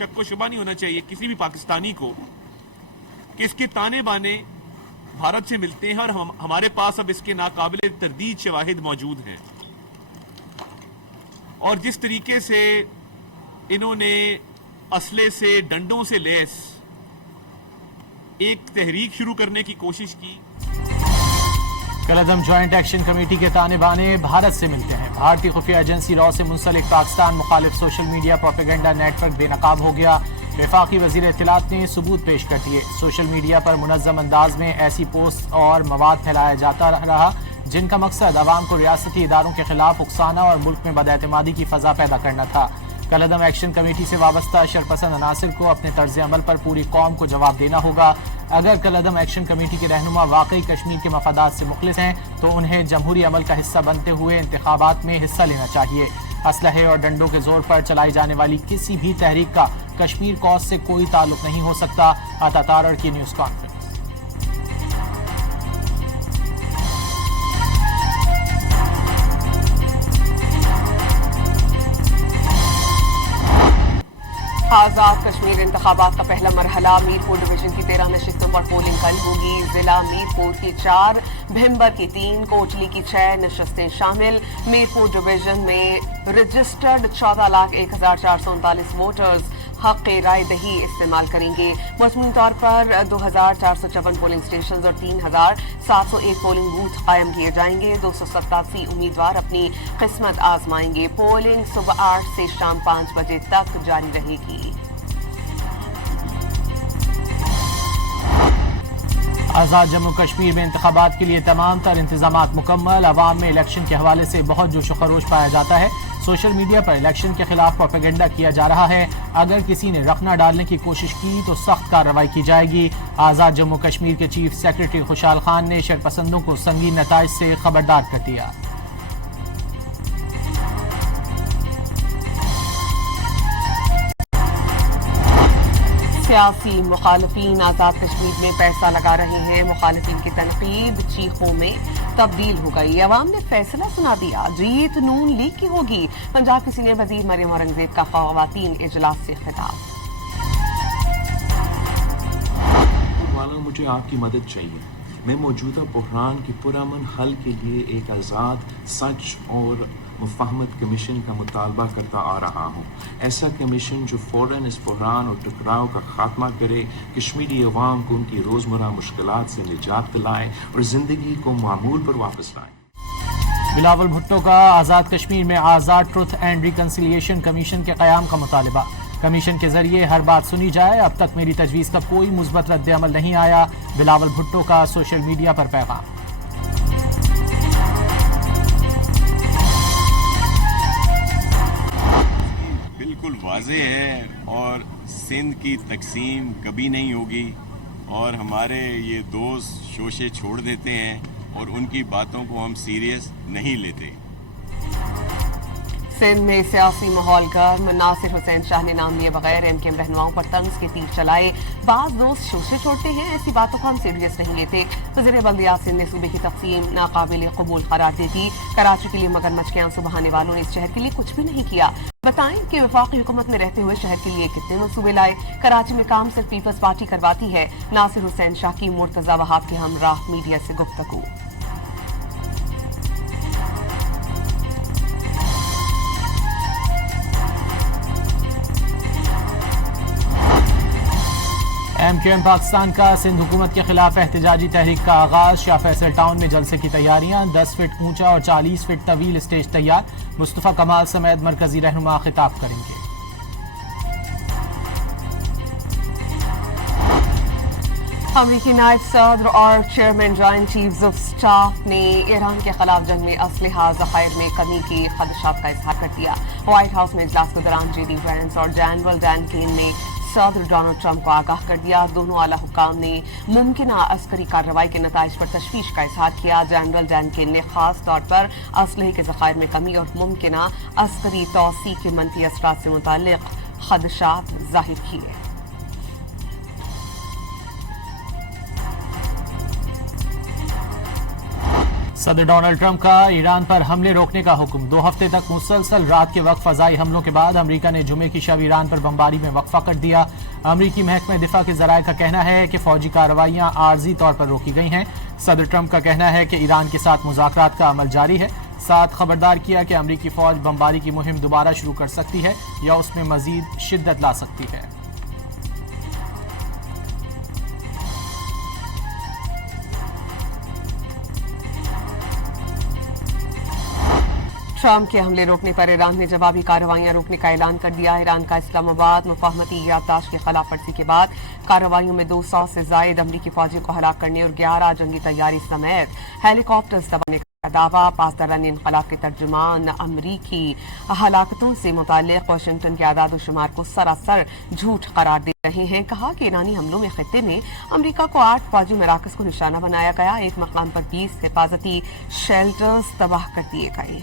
शक व शुबा नहीं होना चाहिए किसी भी पाकिस्तानी को कि इसके ताने बाने भारत से मिलते हैं और हमारे पास अब इसके नाकाबिले तरदीद शवाहिद मौजूद हैं। और जिस तरीके से इन्होंने असले से डंडों से लेस एक तहरीक शुरू करने की कोशिश की। कलअदम जॉइंट एक्शन कमेटी के ताने बाने भारत से मिलते हैं। भारतीय खुफिया एजेंसी रॉ से मुंसलिक पाकिस्तान मुखालिफ सोशल मीडिया प्रोपेगेंडा नेटवर्क बेनकाब हो गया। वफाकी वजीर इत्तलात ने सबूत पेश कर दिए। सोशल मीडिया पर मुनज़्ज़म अंदाज में ऐसी पोस्ट और मवाद फैलाया जाता रहा जिनका मकसद अवाम को रियासती इदारों के खिलाफ उकसाना और मुल्क में बदएतमादी की फजा पैदा करना था। कलअदम एक्शन कमेटी से वाबस्ता शरपसंद अनासिर को अपने तर्ज अमल पर पूरी कौम को जवाब देना होगा। अगर कलअदम एक्शन कमेटी के रहनुमा वाकई कश्मीर के मफादात से मुखलिस हैं तो उन्हें जमहूरी अमल का हिस्सा बनते हुए इंतखाबात में हिस्सा लेना चाहिए। असलहे और डंडों के जोर पर चलाई जाने वाली किसी भी तहरीक का कश्मीर कॉज से कोई ताल्लुक नहीं हो सकता। आता तारड़ की न्यूज कॉन्फ्रेंस। आजाद कश्मीर इंतखाबात का पहला मरहला मीरपुर डिवीजन की 13 नशिस्तों पर पोलिंग कल होगी। जिला मीरपुर की 4, भिम्बर की 3, कोटली की 6 नशिस्तें शामिल। मीरपुर डिवीजन में रजिस्टर्ड 14,01,439 वोटर्स हक राय दही इस्तेमाल करेंगे। मजमूई तौर पर 2,454 पोलिंग स्टेशन और 3,701 पोलिंग बूथ कायम किए जाएंगे। 287 उम्मीदवार अपनी किस्मत आजमाएंगे। पोलिंग सुबह 8 से शाम 5 बजे तक जारी रहेगी। आज़ाद जम्मू कश्मीर में इंतखाबात के लिए तमाम तर इंतजामात मुकम्मल। अवाम में इलेक्शन के हवाले से बहुत जोश खरोश पाया जाता है। सोशल मीडिया पर इलेक्शन के खिलाफ प्रोपेगेंडा किया जा रहा है। अगर किसी ने रखना डालने की कोशिश की तो सख्त कार्रवाई की जाएगी। आज़ाद जम्मू कश्मीर के चीफ सेक्रेटरी खुशहाल खान ने शरपसंदों को संगीन नताइज से खबरदार कर दिया। सियासी मुखालिफिन आजाद कश्मीर में पैसा लगा रहे हैं। मुखालिफिन की तनकीद चीखों में तब्दील हो गई। अवाम ने फैसला सुना दिया, जीत नून लीग की होगी। पंजाब की सीनियर वजीर मरियम औरंगजेब का खवातीन इजलास से खिताब। मुझे आपकी मदद चाहिए। मैं मौजूदा बुहरान के पुरअमन हल के लिए एक आज़ाद, सच और मुफाहमत कमीशन का मुतालबा करता आ रहा हूँ। ऐसा कमीशन जो फौरन इस बुहरान और टकराव का खात्मा करे, कश्मीरी अवाम को उनकी रोज़मर्रा मुश्किलात से निजात दिलाए और ज़िंदगी को मामूल पर वापस लाए। बिलावल भुट्टो का आज़ाद कश्मीर में आज़ाद ट्रुथ एंड रिकन्सिलिएशन कमीशन के क़याम का मुतालबा। कमीशन के जरिए हर बात सुनी जाए। अब तक मेरी तजवीज़ का कोई मुस्बत रद्द अमल नहीं आया। बिलावल भुट्टो का सोशल मीडिया पर पैगाम। बिल्कुल वाज़ेह है और सिंध की तकसीम कभी नहीं होगी और हमारे ये दोस्त शोशे छोड़ देते हैं और उनकी बातों को हम सीरियस नहीं लेते। सिंध में सियासी माहौल गर्म। नासिर हुसैन शाह ने नाम लिए बगैर एमकेएम रहनुमाओं पर तंज के तीर चलाए। बाज दोस्त शोशे छोड़ते हैं, ऐसी बातों को हम सीरियस नहीं लेते। वज़ीर बल्दियात सिंध ने सूबे की तक़सीम नाकाबिल कबूल करार दे दी। कराची के लिए मगरमच्छ के आंसू बहाने वालों ने इस शहर के लिए कुछ भी नहीं किया। बताएं कि वफाकी हुकूमत में रहते हुए शहर के लिए कितने मंसूबे लाए। कराची में काम सिर्फ पीपल्स पार्टी करवाती है। नासिर हुसैन शाह की मुर्तज़ा वहाब के हमराह मीडिया से गुफ्तगू। एमकेएम पाकिस्तान का सिंध हुकूमत के खिलाफ एहतजाजी तहरीक का आगाज। शाह फैसल टाउन में जलसे की तैयारियां। 10 फीट ऊंचा और 40 फीट तवील स्टेज तैयार। मुस्तफा कमाल समेत मरकजी रहनुमा खिताब करेंगे। अमरीकी नायब सदर और chairman joint chiefs of staff ने ईरान के खिलाफ जंग में असलहा ज़खायर में कमी के खदशात का इजहार कर दिया। व्हाइट हाउस में इजलास के दौरान जेडी वैंस और जनरल डैन केन ने सदर डोनाल्ड ट्रंप को आगाह कर दिया। दोनों आला हुक्काम ने मुमकिन अस्करी कार्रवाई के नताइज पर तशवीश का इजहार किया। जनरल डैन केन ने खास तौर पर असलहे के ज़खायर में कमी और मुमकिन अस्करी तौसी के मनफी असरात से मुताल्लिक खदशात जाहिर किए। सदर डोनाल्ड ट्रंप का ईरान पर हमले रोकने का हुक्म। 2 हफ्ते तक मुसलसल रात के वक्त फजाई हमलों के बाद अमेरिका ने जुमे की शब ईरान पर बमबारी में वक्फा कर दिया। अमेरिकी महकमे दिफा के जराये का कहना है कि फौजी कार्रवाइयां आर्जी तौर पर रोकी गई हैं। सदर ट्रंप का कहना है कि ईरान के साथ मुज़ाकरात का अमल जारी है। साथ खबरदार किया कि अमेरिकी फौज बमबारी की मुहिम दोबारा शुरू कर सकती है या उसमें मजीद शिद्दत ला सकती है। ट्रंप के हमले रोकने पर ईरान ने जवाबी कार्रवाइयां रोकने का ऐलान कर दिया। ईरान का इस्लामाबाद मुफाहमती याददाश्त की खिलाफ वर्जी के बाद कार्रवाइयों में 200 से जायद अमरीकी फौजियों को हलाक करने और 11 जंगी तैयारी समेत हेलीकॉप्टर्स दबाने का दावा। पासदारान इनकलाब के तर्जुमान अमरीकी हलाकतों से मुताल्लिक वाशिंगटन के आदाद शुमार को सरासर झूठ करार दे रहे हैं। कहा कि ईरानी हमलों में खित्ते में अमरीका को 8 फौजी मराकज को निशाना बनाया गया। एक मकाम पर 20 हिफाजती शेल्टर्स तबाह कर दिए गए।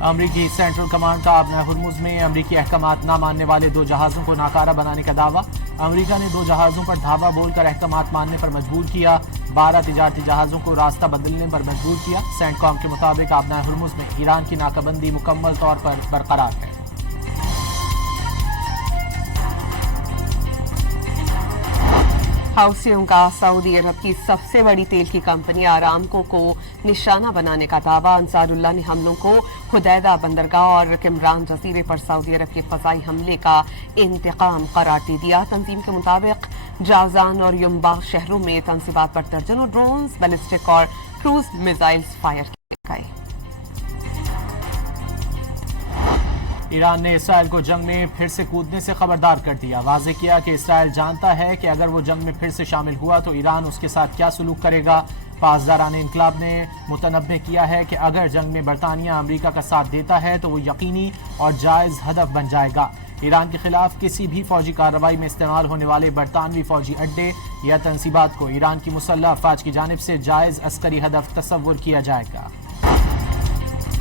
अमरीकी सेंट्रल कमांड का आबना हुर्मुज में अमरीकी अहकामात न मानने वाले 2 जहाजों को नाकारा बनाने का दावा। अमरीका ने 2 जहाजों पर धावा बोलकर अहकामात मानने पर मजबूर किया। 12 तिजारती जहाजों को रास्ता बदलने पर मजबूर किया। सेंटकॉम के मुताबिक आबना हुर्मुज में ईरान की नाकाबंदी मुकम्मल तौर पर बरकरार है। हाउसियों का सऊदी अरब की सबसे बड़ी तेल की कंपनी आरामको को निशाना बनाने का दावा। अंसारुल्लाह ने हमलों को हुदैदा बंदरगाह और किमरान जजीरे पर सऊदी अरब के फजाई हमले का इंतकाम करार दे दिया। तंजीम के मुताबिक जावजान और युम्बा शहरों में तंसीबात पर दर्जनों ड्रोन्स, बैलिस्टिक और क्रूज मिसाइल्स फायर किए गए। ईरान ने इसराइल को जंग में फिर से कूदने से खबरदार कर दिया। वाज़ेह किया कि इसराइल जानता है कि अगर वो जंग में फिर से शामिल हुआ तो ईरान उसके साथ क्या सलूक करेगा। पासदारान इनकलाब ने मुतनब्बे किया है कि अगर जंग में बरतानिया अमरीका का साथ देता है तो वो यकीनी और जायज़ हदफ बन जाएगा। ईरान के खिलाफ किसी भी फौजी कार्रवाई में इस्तेमाल होने वाले बरतानवी फौजी अड्डे या तंसीबात को ईरान की मुसल्लह अफवाज की जानिब से जायज़ अस्करी हदफ तस्वुर किया जाएगा।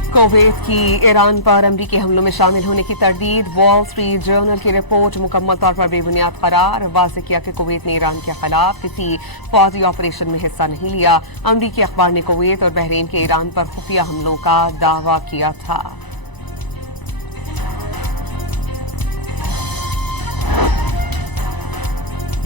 कुवैत की ईरान पर अमरीकी हमलों में शामिल होने की तरदीद। वॉल स्ट्रीट जर्नल की रिपोर्ट मुकम्मल तौर पर बेबुनियाद करार। वाज़ेह किया कि कुवैत ने ईरान के खिलाफ किसी फौजी ऑपरेशन में हिस्सा नहीं लिया। अमरीकी अखबार ने कुवैत और बहरीन के ईरान पर खुफिया हमलों का दावा किया था।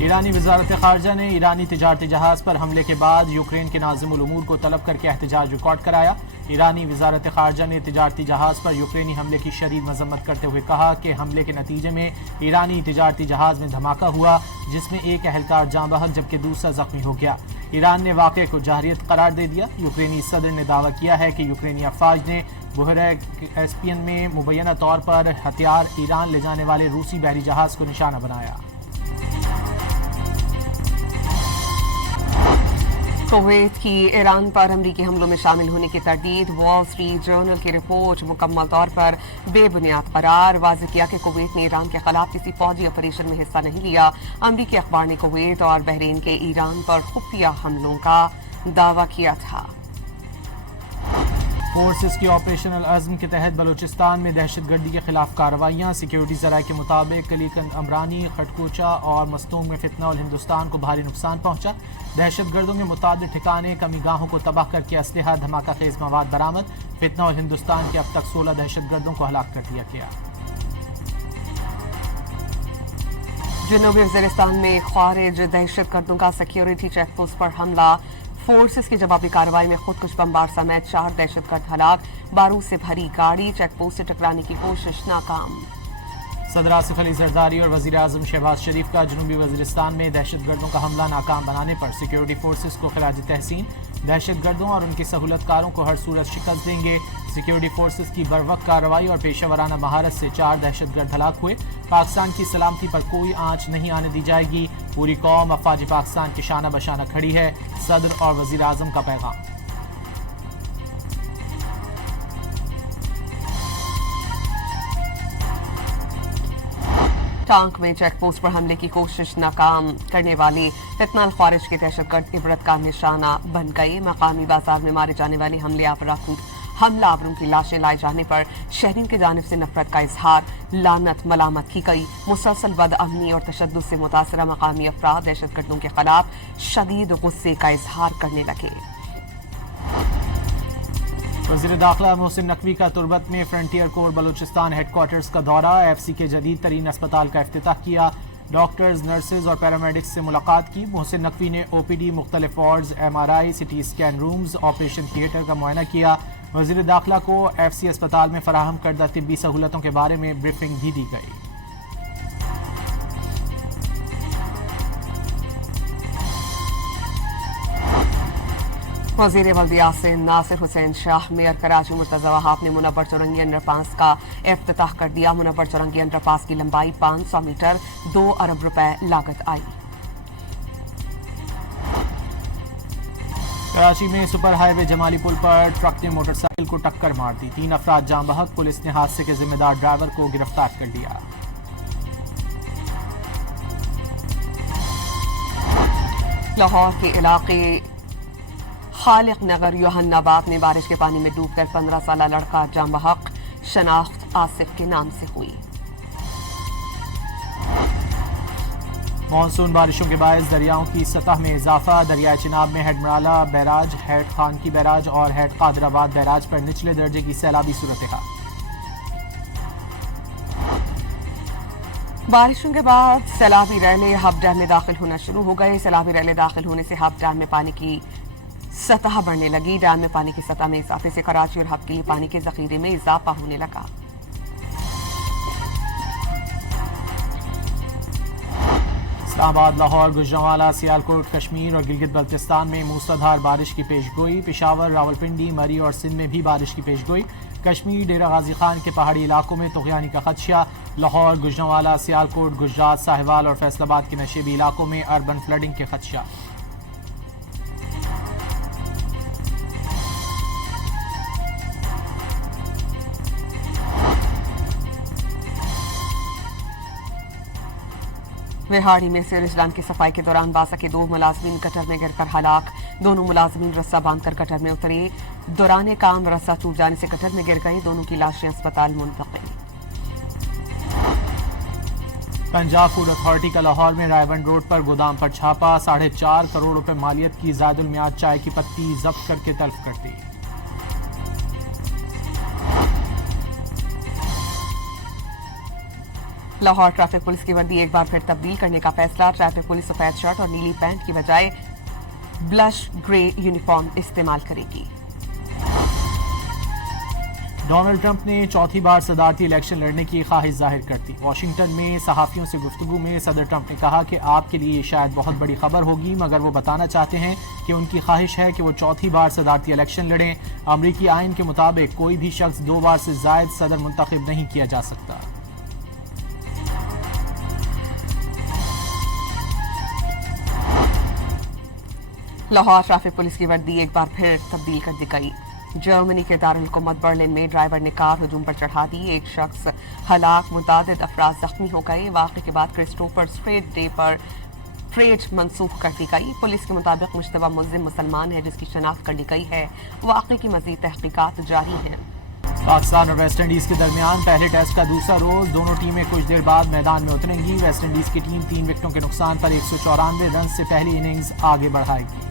ईरानी वजारत खारजा ने ईरानी तिजारती जहाज पर हमले के बाद यूक्रेन के नाज़िम उल उमूर को तलब करके एहतजाज रिकॉर्ड कराया। ईरानी वजारत खारजा ने तिजारती जहाज पर यूक्रेनी हमले की शदीद मजम्मत करते हुए कहा कि हमले के नतीजे में ईरानी तिजारती जहाज में धमाका हुआ जिसमें एक एहलकार जाँ बहक जबकि दूसरा जख्मी हो गया। ईरान ने वाक़े को जाहिरियत करार दे दिया। यूक्रेनी सदर ने दावा किया है कि यूक्रेनी अफवाज ने बहरे कैस्पियन में मुबैना तौर पर हथियार ईरान ले जाने वाले रूसी बहरी जहाज को निशाना बनाया। कुवैत की ईरान पर अमरीकी हमलों में शामिल होने की तरदीद। वॉल स्ट्रीट जर्नल की रिपोर्ट मुकम्मल तौर पर बेबुनियाद करार। वाज़ेह किया कि कुवैत ने ईरान के खिलाफ किसी फौजी ऑपरेशन में हिस्सा नहीं लिया। अमरीकी अखबार ने कुवैत और बहरीन के ईरान पर खुफिया हमलों का दावा किया था। फोर्सेस की ऑपरेशनल अज़्म के तहत बलूचिस्तान में दहशतगर्दी के खिलाफ कार्रवाइयाँ। सिक्योरिटी जराये के मुताबिक कलीकंद अमरानी, खटकोचा और मस्तूंग में फितना और हिंदुस्तान को भारी नुकसान पहुंचा। दहशतगर्दों के मुताबिक ठिकाने, कमीगाहों को तबाह करके असलहा, धमाका खेज मवाद बरामद। फितना और हिंदुस्तान के अब तक 16 दहशतगर्दों को हलाक कर दिया गया। जनूबी वज़ीरिस्तान में खारिज दहशतगर्दों का सिक्योरिटी चेक पोस्ट पर हमला। फोर्सेस की जवाबी कार्रवाई में खुदकुश बमबार समेत 4 दहशतगर्द हलाक। बारूद से भरी गाड़ी चेक पोस्ट से टकराने की कोशिश नाकाम। सदर आसिफ अली जरदारी और वजीर आजम शहबाज शरीफ का जनूबी वज़ीरिस्तान में दहशतगर्दों का हमला नाकाम बनाने पर सिक्योरिटी फोर्सेस को खिराज तहसीन। दहशतगर्दों और उनकी सहूलतकारों को हर सूरत शिकस्त देंगे। सिक्योरिटी फोर्सेस की बरवक्त कार्रवाई और पेशेवराना महारत से 4 दहशतगर्द हलाक हुए। पाकिस्तान की सलामती पर कोई आंच नहीं आने दी जाएगी। पूरी कौम अफवाज पाकिस्तान के शाना बशाना खड़ी है। सदर और वजीर आजम का पैगाम। टांक में चेक पोस्ट पर हमले की कोशिश नाकाम करने वाली फितना खारिज के दहशतगर्द इबरत का निशाना बन गई। मकामी बाजार में मारे जाने वाले हमले आवर हमला आवरों की लाशें लाए जाने पर शहरीन की जानिब से नफरत का इजहार, लानत मलामत की गई। मुसलसल बदअमनी और तशद्दुद से मुतासरा मकामी अफराद दहशतगर्दों के खिलाफ शदीद गुस्से का इजहार करने लगे। वज़ीर दाखिला मोहसिन नकवी का तुर्बत में फ्रंटियर कोर बलूचिस्तान हेडक्वार्टर्स का दौरा, एफसी के जदीद तरीन अस्पताल का इफ्तिताह किया, डॉक्टर्स, नर्सेज और पैरामेडिक्स से मुलाकात की। मोहसिन नकवी ने ओपीडी, मुख्तलिफ wards, MRI, CT scan rooms, operation theatre का मुआयना किया। वज़ीर दाखिला को एफसी अस्पताल में फराहम करदा तिब्बी सहूलतों के बारे में ब्रीफिंग भी दी गई। वज़ीर बल्दियात से नासिर हुसैन शाह, मेयर कराची मुर्तज़ा वहाब ने मुनव्वर चौरंगी अंडरपास का इफ्तिताह कर दिया। मुनव्वर चौरंगी अंडरपास की लंबाई 500 मीटर, 2 अरब रुपए लागत आई। कराची में सुपर हाईवे जमाली पुल पर ट्रक ने मोटरसाइकिल को टक्कर मार दी, 3 अफराद जान बहक। पुलिस ने हादसे के जिम्मेदार ड्राइवर को गिरफ्तार कर लिया। लाहौर के इलाके खालिक नगर योहन्नाबाद में बारिश के पानी में डूबकर 15 साल लड़का जान बहक, शनाख्त आसिफ के नाम से हुई। मानसून बारिशों के बायस दरियाओं की सतह में इजाफा, दरियाए चिनाब में हेडमराला बैराज, हेड खान की बैराज और हेड कादराबाद बैराज पर निचले दर्जे की सैलाबी सूरत हाल। बारिशों के बाद सैलाबी रैले हब डैम में दाखिल होना शुरू हो गए। सैलाबी रैले दाखिल होने से हब डैम में पानी की सतह बढ़ने लगी। डैम में पानी की सतह में इजाफे से कराची और हब के लिए पानी के जखीरे में इजाफा होने लगा। इस्लामाबाद, लाहौर, गुजरांवाला, सियालकोट, कश्मीर और गिलगित बल्तिस्तान में मूसलाधार बारिश की पेशगोई। पेशावर, रावलपिंडी, मरी और सिंध में भी बारिश की पेशगोई। कश्मीर, डेरा गाजी खान के पहाड़ी इलाकों में तुग़यानी का खदशा। लाहौर, गुजरांवाला, सियालकोट, गुजरात, साहिवाल और फैसलाबाद के नशेबी इलाकों में अर्बन फ्लडिंग के खदशा। विहाड़ी में सिरजलान की सफाई के दौरान बासा के 2 मुलाजमीन गटर में गिरकर हलाक। दोनों मुलाजमीन रस्सा बांधकर गटर में उतरे। दौरान काम रस्सा टूट जाने से गटर में गिर गए। दोनों की लाशें अस्पताल मुंतकिल। पंजाब फूड अथॉरिटी का लाहौर में रायबंड रोड पर गोदाम पर छापा, 4.5 करोड़ रुपए मालियत की ज़ायदुल मियाद चाय की पत्ती जब्त करके तल्फ कर दी। लाहौर ट्रैफिक पुलिस की वर्दी एक बार फिर तब्दील करने का फैसला। ट्रैफिक पुलिस सफेद शर्ट और नीली पैंट की बजाय ब्लश ग्रे यूनिफॉर्म इस्तेमाल करेगी। डोनाल्ड ट्रंप ने चौथी बार सदारती इलेक्शन लड़ने की ख्वाहिश जाहिर कर दी। वाशिंगटन में सहाफियों से गुफ्तगू में सदर ट्रंप ने कहा कि आपके लिए ये शायद बहुत बड़ी खबर होगी, मगर वो बताना चाहते हैं कि उनकी ख्वाहिश है कि वो चौथी बार सदारती इलेक्शन लड़ें। अमरीकी आइन के मुताबिक कोई भी शख्स 2 बार से जायद सदर मुंतखब नहीं किया जा सकता। लाहौर ट्रैफिक पुलिस की वर्दी एक बार फिर तब्दील कर दी गई। जर्मनी के दारुल-हुकूमत बर्लिन में ड्राइवर ने कार हुजूम पर चढ़ा दी। एक शख्स हलाक, मुतादिद अफराद जख्मी हो गए। वाक़े के बाद क्रिस्टोफर स्ट्रेट डे पर परेड मनसूख कर दी गई। पुलिस के मुताबिक मुश्तबा मुल्ज़िम मुसलमान है जिसकी शनाख्त कर ली गई है। वाक़े की मज़ीद तहक़ीक़ात जारी हैं। पाकिस्तान और वेस्ट इंडीज के दरमियान पहले टेस्ट का दूसरा रोज, दोनों टीमें कुछ देर बाद मैदान में उतरेंगी। वेस्ट इंडीज की टीम 3 विकेटों के नुकसान पर 194 रन से पहली इनिंग्स आगे बढ़ाएगी।